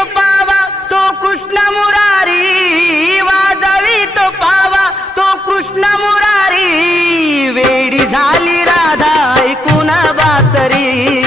तो पावा तो कृष्ण मुरारी, वाजवी तो पावा तो कृष्ण मुरारी, वेडी झाली राधा ऐकून बासरी.